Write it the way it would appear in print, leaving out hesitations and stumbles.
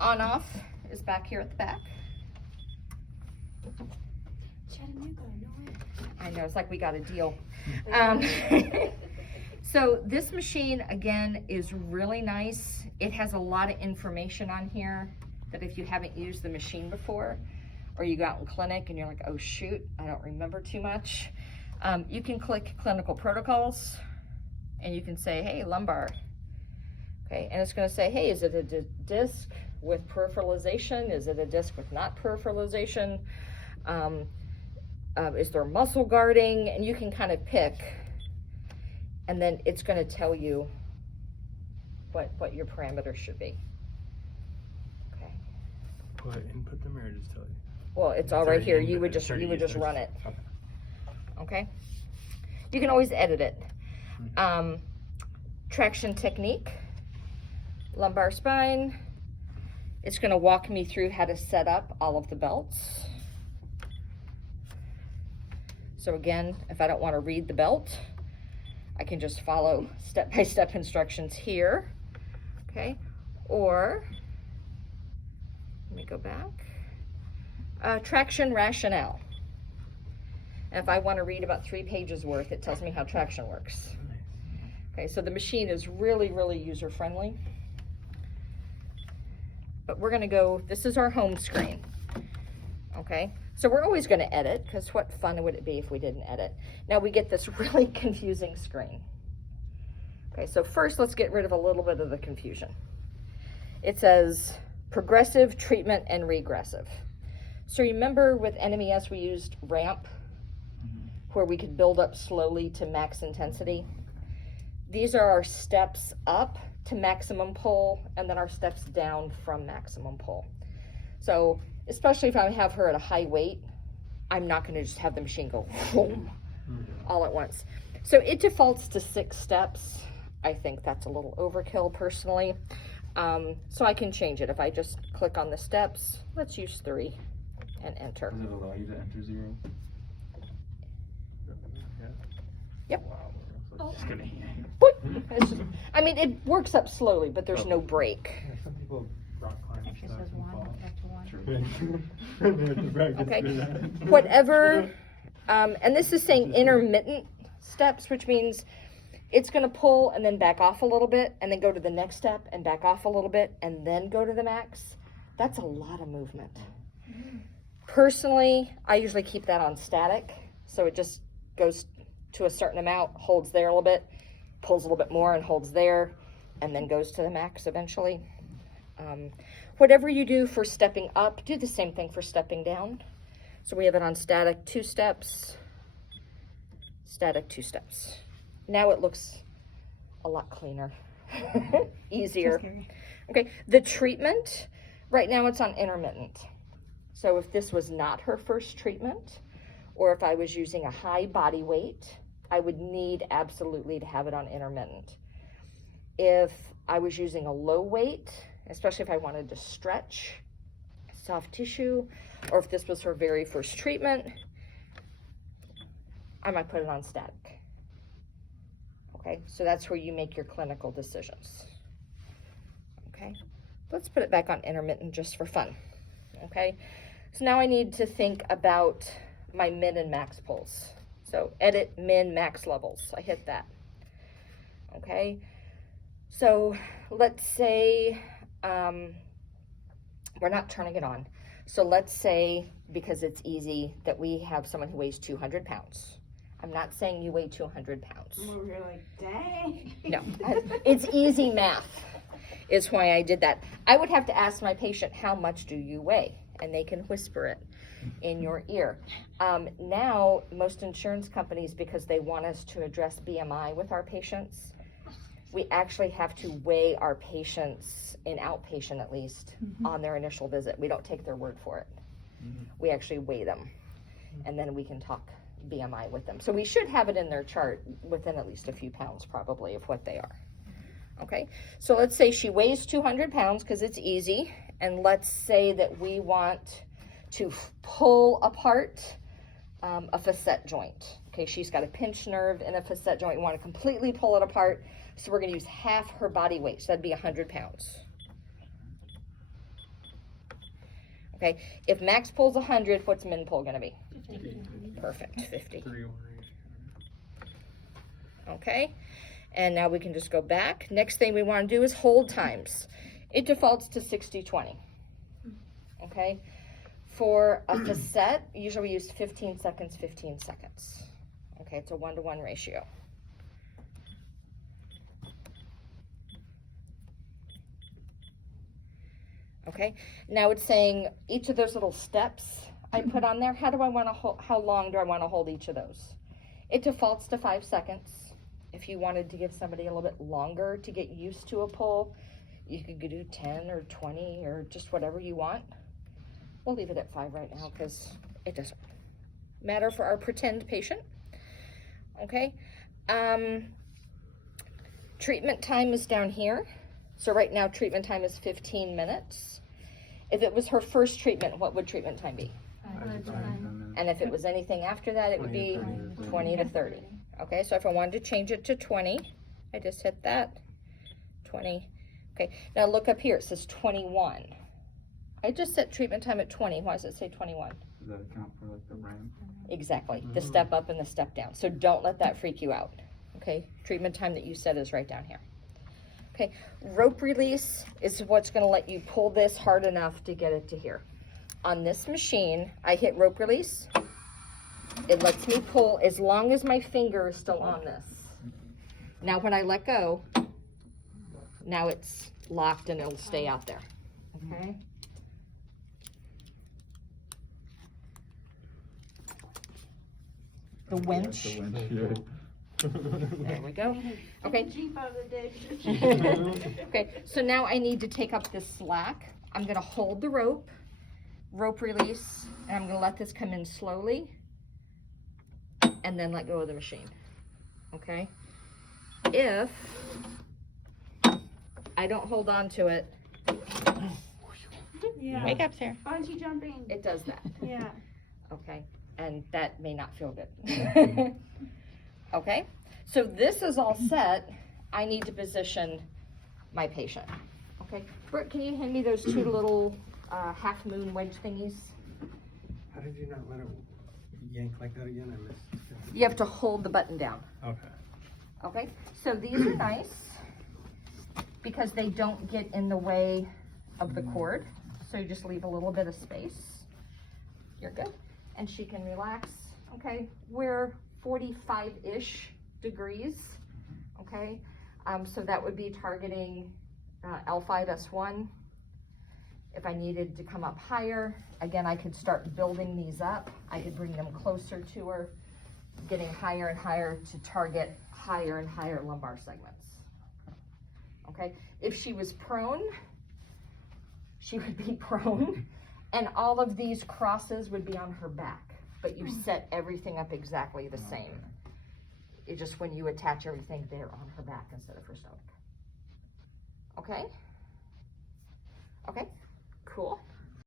On-off is back here at the back. I know, it's like we got a deal. So this machine, again, is really nice. It has a lot of information on here that if you haven't used the machine before, or you go out in clinic and you're like, oh shoot, I don't remember too much. You can click clinical protocols and you can say, hey, lumbar. Okay, and it's gonna say, hey, is it a disc with peripheralization? Is it a disc with not peripheralization? Is there muscle guarding? And you can kind of pick, and then it's gonna tell you what your parameters should be. Okay. Go ahead, input them or just tell you? Well, it's all right here. You would just run it. Okay. You can always edit it. Traction technique, lumbar spine. It's going to walk me through how to set up all of the belts. So again, if I don't want to read the belt, I can just follow step-by-step instructions here. Okay. Or let me go back. Traction rationale. And if I want to read about 3 pages worth, it tells me how traction works. Okay, so the machine is really, really user-friendly. But we're going to go, this is our home screen. Okay, so we're always going to edit, because what fun would it be if we didn't edit? Now we get this really confusing screen. Okay, so first let's get rid of a little bit of the confusion. It says progressive, treatment, and regressive. So remember with NMES we used ramp, where we could build up slowly to max intensity. These are our steps up to maximum pull, and then our steps down from maximum pull. So especially if I have her at a high weight, I'm not gonna just have the machine go boom, all at once. So it defaults to 6 steps. I think that's a little overkill personally. So I can change it. If I just click on the steps, let's use 3 and enter. Does it allow you to enter 0? Yep. Wow. Oh. It's just, I mean, it works up slowly, but there's no break. Yeah, some people rock climb and stuff and fall. Okay. Whatever, and this is saying intermittent steps, which means it's going to pull and then back off a little bit, and then go to the next step and back off a little bit, and then go to the max. That's a lot of movement. Personally, I usually keep that on static, so it just goes to a certain amount, holds there a little bit, pulls a little bit more and holds there, and then goes to the max eventually. Whatever you do for stepping up, do the same thing for stepping down. So we have it on static 2 steps, static 2 steps. Now it looks a lot cleaner, easier. Okay, the treatment, right now it's on intermittent. So if this was not her first treatment, or if I was using a high body weight, I would need absolutely to have it on intermittent. If I was using a low weight, especially if I wanted to stretch soft tissue, or if this was her very first treatment, I might put it on static. Okay, so that's where you make your clinical decisions. Okay, let's put it back on intermittent just for fun. Okay, so now I need to think about my min and max pulls. So edit min max levels. I hit that. Okay. So let's say we're not turning it on. So let's say, because it's easy, that we have someone who weighs 200 pounds. I'm not saying you weigh 200 pounds. Well, we're like, dang. No, it's easy math is why I did that. I would have to ask my patient, how much do you weigh? And they can whisper it in your ear. Now, most insurance companies, because they want us to address BMI with our patients, we actually have to weigh our patients, in outpatient at least, on their initial visit. We don't take their word for it. We actually weigh them, and then we can talk BMI with them. So we should have it in their chart within at least a few pounds probably of what they are. Okay, so let's say she weighs 200 pounds because it's easy, and let's say that we want to pull apart a facet joint. Okay, she's got a pinched nerve in a facet joint. We want to completely pull it apart, so we're going to use half her body weight, so that'd be 100 pounds. Okay, if max pull's 100, what's min pull gonna be? Perfect, 50. 3 1. Okay, and now we can just go back. Next thing we want to do is hold times. It defaults to 60-20. Okay, for a facet, usually we use 15 seconds, 15 seconds. Okay, it's a 1-to-1 ratio. Okay, now it's saying each of those little steps I put on there, how long do I want to hold each of those? It defaults to 5 seconds. If you wanted to give somebody a little bit longer to get used to a pull, you could do 10 or 20 or just whatever you want. We'll leave it at 5 right now because it doesn't matter for our pretend patient. Okay, treatment time is down here. So right now treatment time is 15 minutes. If it was her first treatment, what would treatment time be? And if it was anything after that, it would be 20 to 30. Okay, so if I wanted to change it to 20, I just hit that, 20. Okay, now look up here, it says 21. I just set treatment time at 20. Why does it say 21? Does that account for like the ramp? Exactly, the step up and the step down. So don't let that freak you out. Okay, treatment time that you set is right down here. Okay, rope release is what's going to let you pull this hard enough to get it to here. On this machine, I hit rope release. It lets me pull as long as my finger is still on this. Now when I let go, now it's locked and it'll stay out there. Okay. The winch. The winch, There we go. Okay. Jeep out of the ditch. Okay, so now I need to take up this slack. I'm gonna hold the rope release, and I'm gonna let this come in slowly, and then let go of the machine, okay? If I don't hold on to it, Yeah. wake up, Sarah. Bungee jumping. It does that, Yeah. okay? And that may not feel good. Okay, so this is all set. I need to position my patient. Okay, Brooke, can you hand me those 2 little half moon wedge thingies? How did you not let it yank like that again? I missed. You have to hold the button down. Okay. Okay, so these are nice because they don't get in the way of the cord. So you just leave a little bit of space. You're good. And she can relax. Okay, we're 45-ish degrees. Okay, so that would be targeting L5, S1. If I needed to come up higher, again, I could start building these up. I could bring them closer to her, getting higher and higher to target higher and higher lumbar segments. Okay, if she was prone, she would be prone, and all of these crosses would be on her back, but you set everything up exactly the same. It just when you attach everything, they're on her back instead of her stomach. Okay? Okay, cool.